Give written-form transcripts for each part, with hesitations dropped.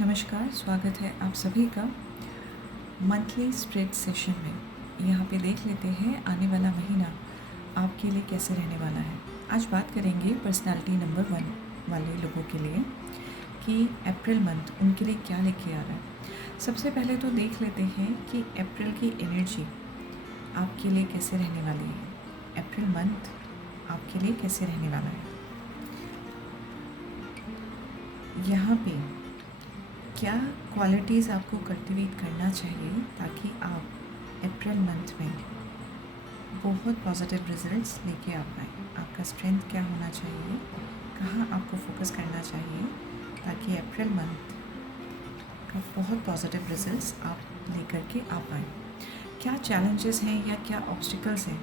नमस्कार, स्वागत है आप सभी का मंथली स्प्रेड सेशन में। यहाँ पे देख लेते हैं आने वाला महीना आपके लिए कैसे रहने वाला है। आज बात करेंगे पर्सनालिटी नंबर 1 वाले लोगों के लिए कि अप्रैल मंथ उनके लिए क्या लेके आ रहा है। सबसे पहले तो देख लेते हैं कि अप्रैल की एनर्जी आपके लिए कैसे रहने वाली है। अप्रैल मंथ आपके लिए कैसे रहने वाला है। यहाँ पे क्या क्वालिटीज़ आपको कल्टिवेट करना चाहिए ताकि आप अप्रैल मंथ में बहुत पॉजिटिव रिजल्ट्स लेके आ पाएँ। आपका स्ट्रेंथ क्या होना चाहिए, कहाँ आपको फोकस करना चाहिए ताकि अप्रैल मंथ का बहुत पॉजिटिव रिजल्ट्स आप लेकर के आ पाएँ। क्या चैलेंजेस हैं या क्या ऑब्स्टिकल्स हैं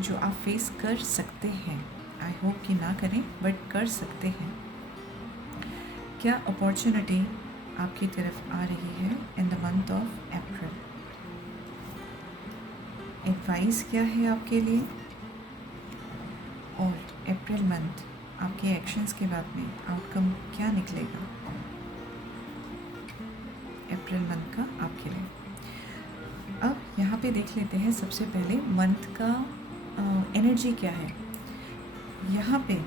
जो आप फेस कर सकते हैं। आई होप कि ना करें बट कर सकते हैं। क्या अपॉर्चुनिटी आपकी तरफ आ रही है in the month of April. Advice क्या है आपके लिए और अप्रैल मंथ आपके एक्शंस के बाद में आउटकम क्या निकलेगा अप्रैल मंथ का आपके लिए। अब यहाँ पे देख लेते हैं सबसे पहले मंथ का एनर्जी क्या है। यहाँ पे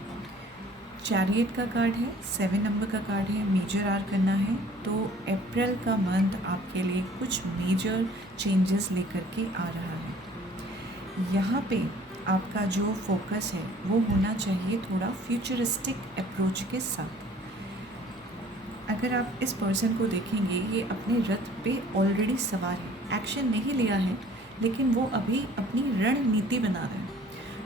चैरियट का कार्ड है, 7 नंबर का कार्ड है, मेजर आर करना है। तो अप्रैल का मंथ आपके लिए कुछ मेजर चेंजेस लेकर के आ रहा है। यहाँ पे आपका जो फोकस है वो होना चाहिए थोड़ा फ्यूचरिस्टिक अप्रोच के साथ। अगर आप इस पर्सन को देखेंगे, ये अपने रथ पे ऑलरेडी सवार है, एक्शन नहीं लिया है लेकिन वो अभी अपनी रणनीति बना रहा है।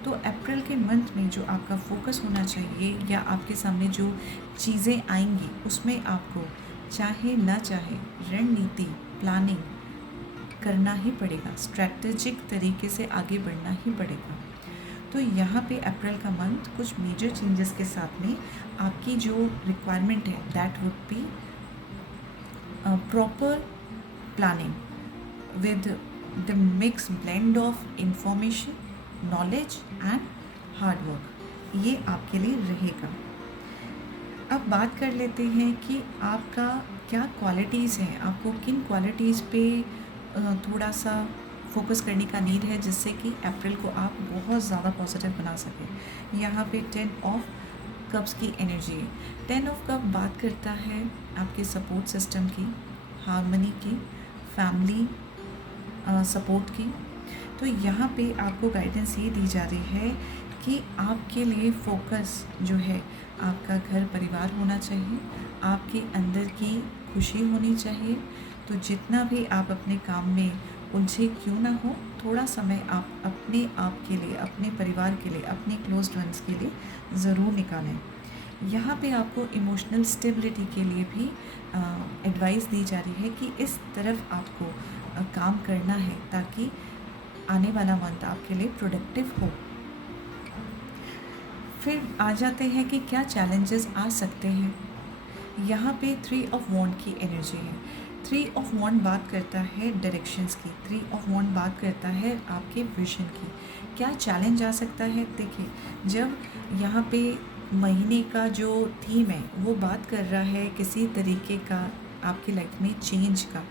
तो अप्रैल के मंथ में जो आपका फोकस होना चाहिए या आपके सामने जो चीज़ें आएंगी उसमें आपको चाहे ना चाहे रणनीति प्लानिंग करना ही पड़ेगा, स्ट्रैटेजिक तरीके से आगे बढ़ना ही पड़ेगा। तो यहाँ पे अप्रैल का मंथ कुछ मेजर चेंजेस के साथ में आपकी जो रिक्वायरमेंट है that would be proper planning with the mix blend of information, knowledge and hard work, ये आपके लिए रहेगा। अब बात कर लेते हैं कि आपका क्या क्वालिटीज़ हैं, आपको किन क्वालिटीज़ पे थोड़ा सा फोकस करने का नीड है जिससे कि अप्रैल को आप बहुत ज़्यादा पॉजिटिव बना सकें। यहाँ पे 10 ऑफ कप्स की एनर्जी है। 10 ऑफ कप बात करता है आपके सपोर्ट सिस्टम की, हार्मनी की, फैमिली सपोर्ट की। तो यहाँ पे आपको गाइडेंस ये दी जा रही है कि आपके लिए फोकस जो है आपका घर परिवार होना चाहिए, आपके अंदर की खुशी होनी चाहिए। तो जितना भी आप अपने काम में उलझे क्यों ना हो, थोड़ा समय आप अपने आप के लिए, अपने परिवार के लिए, अपने क्लोज्ड वंस के लिए ज़रूर निकालें। यहाँ पे आपको इमोशनल स्टेबिलिटी के लिए भी एडवाइस दी जा रही है कि इस तरफ आपको काम करना है ताकि आने वाला मंथ आपके लिए प्रोडक्टिव हो। फिर आ जाते हैं कि क्या चैलेंजेस आ सकते हैं। यहाँ पे 3 ऑफ वॉन्ड की एनर्जी है। 3 ऑफ वॉन्ड बात करता है डायरेक्शंस की, 3 ऑफ वॉन्ड बात करता है आपके विजन की। क्या चैलेंज आ सकता है, देखिए जब यहाँ पे महीने का जो थीम है वो बात कर रहा है किसी तरीके का आपकी लाइफ में चेंज का,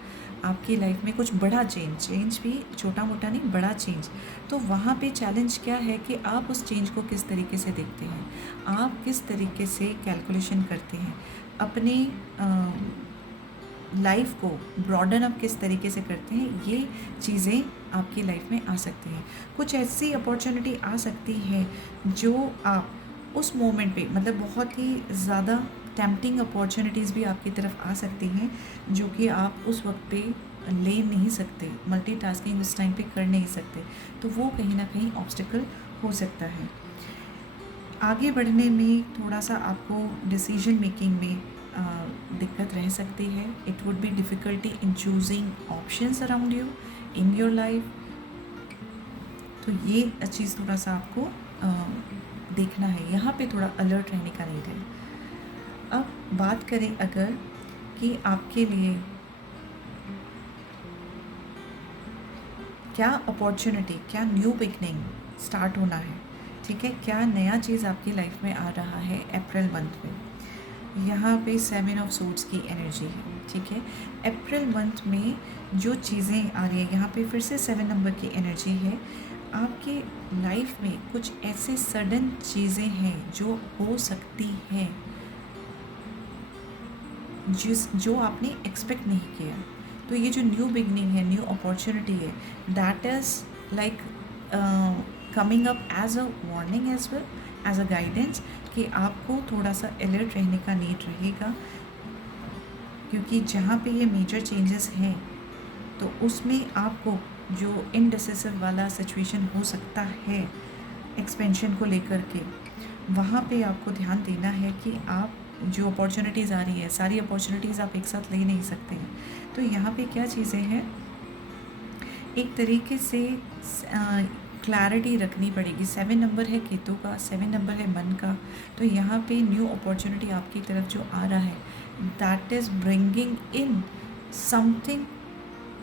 आपकी लाइफ में कुछ बड़ा चेंज भी छोटा मोटा नहीं, बड़ा चेंज। तो वहाँ पे चैलेंज क्या है कि आप उस चेंज को किस तरीके से देखते हैं, आप किस तरीके से कैलकुलेशन करते हैं, अपने लाइफ को ब्रॉडन अप किस तरीके से करते हैं, ये चीज़ें आपकी लाइफ में आ सकती हैं। कुछ ऐसी अपॉर्चुनिटी आ सकती है जो आप उस मोमेंट पे, मतलब बहुत ही ज़्यादा टेम्पटिंग अपॉर्चुनिटीज़ भी आपकी तरफ आ सकती हैं जो कि आप उस वक्त पे ले नहीं सकते, मल्टीटास्किंग उस टाइम पे कर नहीं सकते। तो वो कहीं ना कहीं ऑब्स्टिकल हो सकता है। आगे बढ़ने में थोड़ा सा आपको डिसीजन मेकिंग में दिक्कत रह सकती है। It would B difficulty in choosing options around you in your life. तो ये चीज़ थोड़ा सा आपको देखना है, यहाँ पे थोड़ा अलर्ट रहने का नीड है। अब बात करें अगर कि आपके लिए क्या अपॉर्चुनिटी, क्या न्यू बिगनिंग स्टार्ट होना है, ठीक है, क्या नया चीज़ आपकी लाइफ में आ रहा है अप्रैल मंथ में। यहाँ पे 7 ऑफ सोर्ड्स की एनर्जी है, ठीक है। अप्रैल मंथ में जो चीज़ें आ रही है, यहाँ पे फिर से 7 नंबर की एनर्जी है। आपके लाइफ में कुछ ऐसे सडन चीज़ें हैं जो हो सकती हैं, जो आपने एक्सपेक्ट नहीं किया। तो ये जो न्यू बिगनिंग है, न्यू अपॉर्चुनिटी है, that is like coming up as a warning as well as a guidance कि आपको थोड़ा सा अलर्ट रहने का नीड रहेगा, क्योंकि जहाँ पे ये मेजर चेंजेस हैं तो उसमें आपको जो इनडिसिसिव वाला सिचुएशन हो सकता है एक्सपेंशन को लेकर के, वहाँ पे आपको ध्यान देना है कि आप जो अपॉर्चुनिटीज़ आ रही है, सारी अपॉर्चुनिटीज़ आप एक साथ ले नहीं सकते हैं। तो यहाँ पे क्या चीज़ें हैं, एक तरीके से क्लैरिटी रखनी पड़ेगी। 7 नंबर है केतु का, 7 नंबर है मन का। तो यहाँ पे न्यू अपॉर्चुनिटी आपकी तरफ जो आ रहा है, that is bringing in something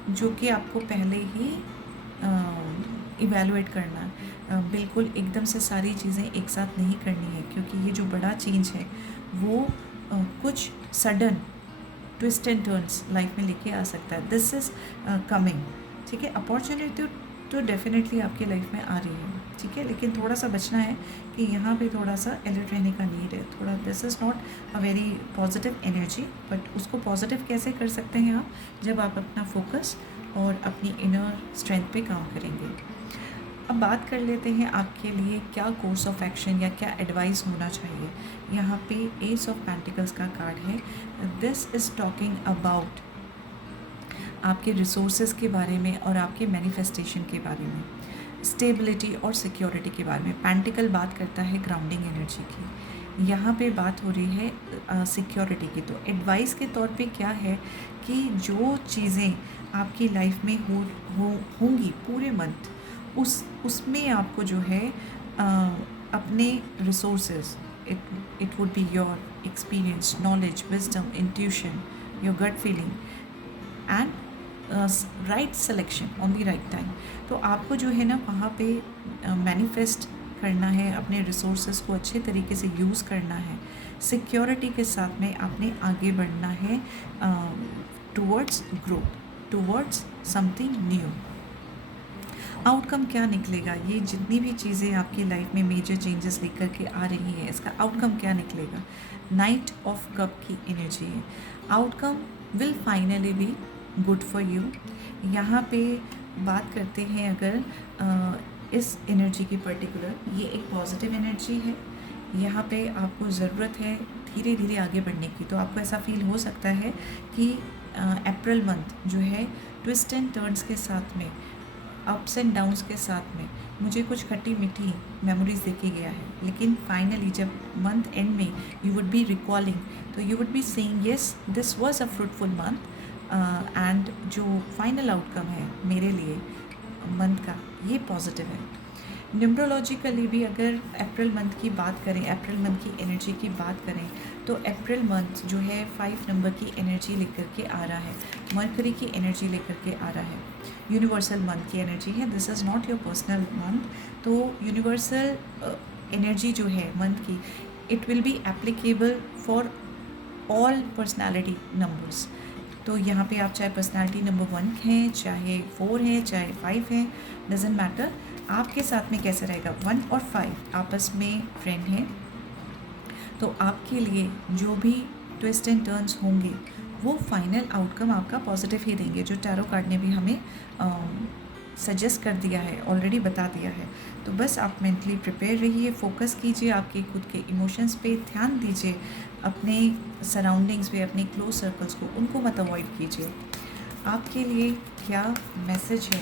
जो कि आपको पहले ही इवैल्यूएट करना है। बिल्कुल एकदम से सारी चीज़ें एक साथ नहीं करनी है, क्योंकि ये जो बड़ा चेंज है वो कुछ sudden twist and turns life में लेके आ सकता है। दिस इज़ कमिंग, ठीक है। अपॉर्चुनिटी तो डेफिनेटली आपकी लाइफ में आ रही है, ठीक है, लेकिन थोड़ा सा बचना है कि यहाँ पे थोड़ा सा अलर्ट रहने का नीड है थोड़ा। This is not a very positive energy, but उसको पॉजिटिव कैसे कर सकते हैं आप, जब आप अपना फोकस और अपनी इनर स्ट्रेंथ पे काम करेंगे। अब बात कर लेते हैं आपके लिए क्या कोर्स ऑफ एक्शन या क्या एडवाइस होना चाहिए। यहाँ पे एस ऑफ पेंटिकल्स का कार्ड है। दिस इज़ टॉकिंग अबाउट आपके रिसोर्सेज के बारे में और आपके मैनिफेस्टेशन के बारे में, स्टेबिलिटी और सिक्योरिटी के बारे में। पेंटिकल बात करता है ग्राउंडिंग एनर्जी की, यहाँ पे बात हो रही है सिक्योरिटी की। तो एडवाइस के तौर पे क्या है कि जो चीज़ें आपकी लाइफ में होंगी पूरे मंथ, उसमें आपको जो है अपने resources, it would be your experience, knowledge, wisdom, intuition, your gut feeling and right selection on the right time. तो आपको जो है ना वहाँ पे मैनिफेस्ट करना है, अपने रिसोर्सेज को अच्छे तरीके से यूज़ करना है, सिक्योरिटी के साथ में आपने आगे बढ़ना है towards growth, towards something new. Outcome क्या निकलेगा, ये जितनी भी चीज़ें आपकी लाइफ में मेजर चेंजेस लेकर के आ रही है, इसका आउटकम क्या निकलेगा। नाइट ऑफ कप की एनर्जी है। Outcome will finally be good for you. यहाँ पे बात करते हैं अगर इस एनर्जी की पर्टिकुलर, ये एक पॉजिटिव एनर्जी है। यहाँ पे आपको ज़रूरत है धीरे धीरे आगे बढ़ने की। तो आपको ऐसा फील हो सकता है कि अप्रैल मंथ जो है ट्विस्ट एंड टर्न्स के साथ में, अप्स एंड डाउन्स के साथ में मुझे कुछ खट्टी मीठी मेमोरीज देके गया है, लेकिन फाइनली जब मंथ एंड में यू वुड बी रिकॉलिंग, तो you would be saying yes this was a fruitful month and जो फाइनल आउटकम है मेरे लिए मंथ का, ये पॉजिटिव है। न्यूमरोलॉजिकली भी अगर अप्रैल मंथ की बात करें, अप्रैल मंथ की एनर्जी की बात करें, तो अप्रैल मंथ जो है 5 नंबर की एनर्जी लेकर के आ रहा है, मरकरी की एनर्जी लेकर के आ रहा है, यूनिवर्सल मंथ की एनर्जी है। This is not your personal month. तो यूनिवर्सल एनर्जी जो है मंथ की, it will be applicable for all personality numbers. तो यहाँ पे आप चाहे पर्सनैलिटी नंबर 1 हैं, चाहे 4 हैं, चाहे 5 हैं, डजेंट मैटर। आपके साथ में कैसे रहेगा, 1 और 5 आपस में फ्रेंड हैं, तो आपके लिए जो भी ट्विस्ट एंड टर्न्स होंगे वो फाइनल आउटकम आपका पॉजिटिव ही देंगे, जो टैरो कार्ड ने भी हमें सजेस्ट कर दिया है, ऑलरेडी बता दिया है। तो बस आप मेंटली प्रिपेयर रहिए, फोकस कीजिए आपके खुद के इमोशंस पे, ध्यान दीजिए अपने सराउंडिंग्स पे, अपने क्लोज सर्कल्स को, उनको मत अवॉइड कीजिए। आपके लिए क्या मैसेज है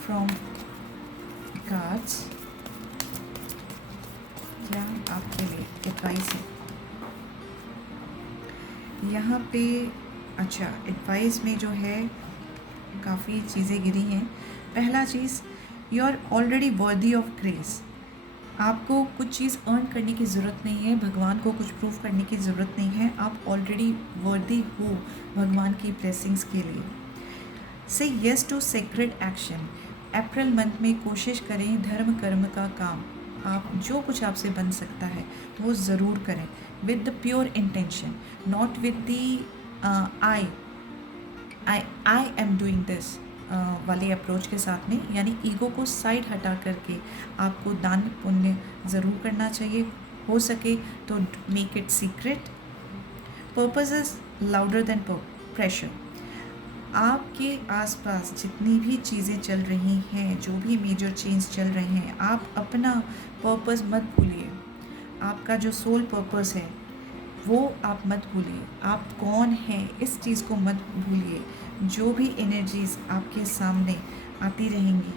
फ्रॉम कार्ड्स, क्या आपके लिए एडवाइस है यहाँ पे। अच्छा, एडवाइस में जो है काफ़ी चीज़ें गिरी हैं। पहला चीज़, you are already worthy of grace. आपको कुछ चीज़ अर्न करने की ज़रूरत नहीं है, भगवान को कुछ प्रूव करने की ज़रूरत नहीं है, आप ऑलरेडी वर्दी हो भगवान की ब्लेसिंग्स के लिए। Say yes to sacred action. April month में कोशिश करें धर्म कर्म का काम आप जो कुछ आपसे बन सकता है वो ज़रूर करें, with the pure intention, not with the I am doing this वाले अप्रोच के साथ में। यानी ईगो को साइड हटा करके आपको दान पुण्य ज़रूर करना चाहिए, हो सके तो make it secret. Purpose is louder than pressure. आपके आसपास जितनी भी चीज़ें चल रही हैं, जो भी मेजर चेंज चल रहे हैं, आप अपना पर्पस मत भूलिए। आपका जो सोल पर्पस है वो आप मत भूलिए। आप कौन हैं इस चीज़ को मत भूलिए। जो भी एनर्जीज़ आपके सामने आती रहेंगी,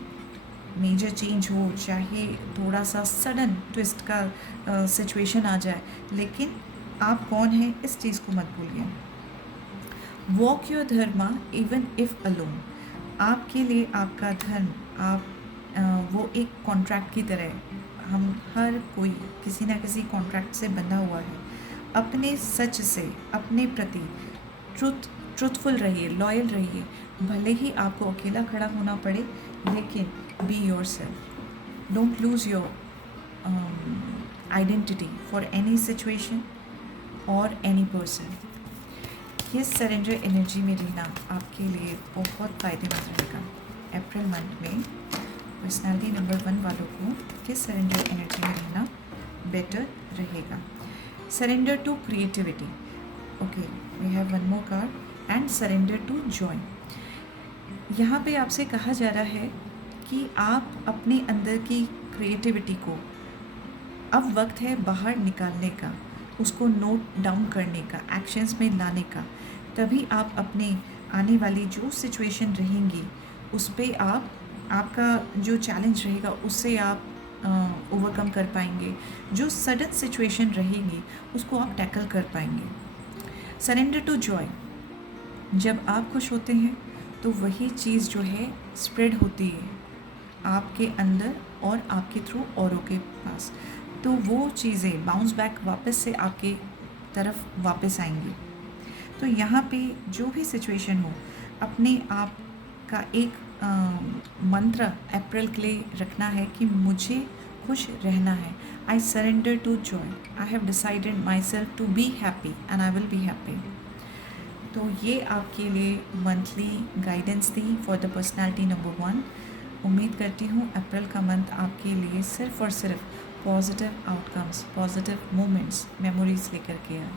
मेजर चेंज हो, चाहे थोड़ा सा सडन ट्विस्ट का सिचुएशन आ जाए, लेकिन आप कौन हैं इस चीज़ को मत भूलिए। Walk your Dharma even if alone. आपके लिए आपका धर्म वो एक कॉन्ट्रैक्ट की तरह है। हम हर कोई किसी ना किसी कॉन्ट्रैक्ट से बंधा हुआ है। अपने सच से अपने प्रति ट्रुथफुल रहिए, लॉयल रहिए। भले ही आपको अकेला खड़ा होना पड़े, लेकिन be your self. Don't lose your identity for any situation और एनी पर्सन। ये सरेंडर एनर्जी में रहना आपके लिए बहुत फ़ायदेमंद रहेगा। अप्रैल मंथ में पर्सनालिटी नंबर 1 वालों को किस सरेंडर एनर्जी में रहना बेटर रहेगा। Surrender to creativity. Okay, we have one more card, and surrender to joy. यहाँ पे आपसे कहा जा रहा है कि आप अपने अंदर की क्रिएटिविटी को अब वक्त है बाहर निकालने का, उसको नोट डाउन करने का, एक्शंस में लाने का। तभी आप अपने आने वाली जो सिचुएशन रहेंगी उस पे आपका जो चैलेंज रहेगा उससे आप ओवरकम कर पाएंगे। जो सडन सिचुएशन रहेगी उसको आप टैकल कर पाएंगे। Surrender to joy. जब आप खुश होते हैं तो वही चीज़ जो है स्प्रेड होती है आपके अंदर और आपके थ्रू औरों के पास, तो वो चीज़ें बाउंस बैक वापस से आपके तरफ वापस आएंगी। तो यहाँ पे जो भी सिचुएशन हो, अपने आप का एक मंत्र अप्रैल के लिए रखना है कि मुझे खुश रहना है। I surrender to joy, I have decided myself to be happy and I will be happy. तो ये आपके लिए मंथली गाइडेंस थी फॉर द पर्सनैलिटी नंबर 1। उम्मीद करती हूँ अप्रैल का मंथ आपके लिए सिर्फ़ और सिर्फ positive outcomes, positive moments, memories लेकर के आए।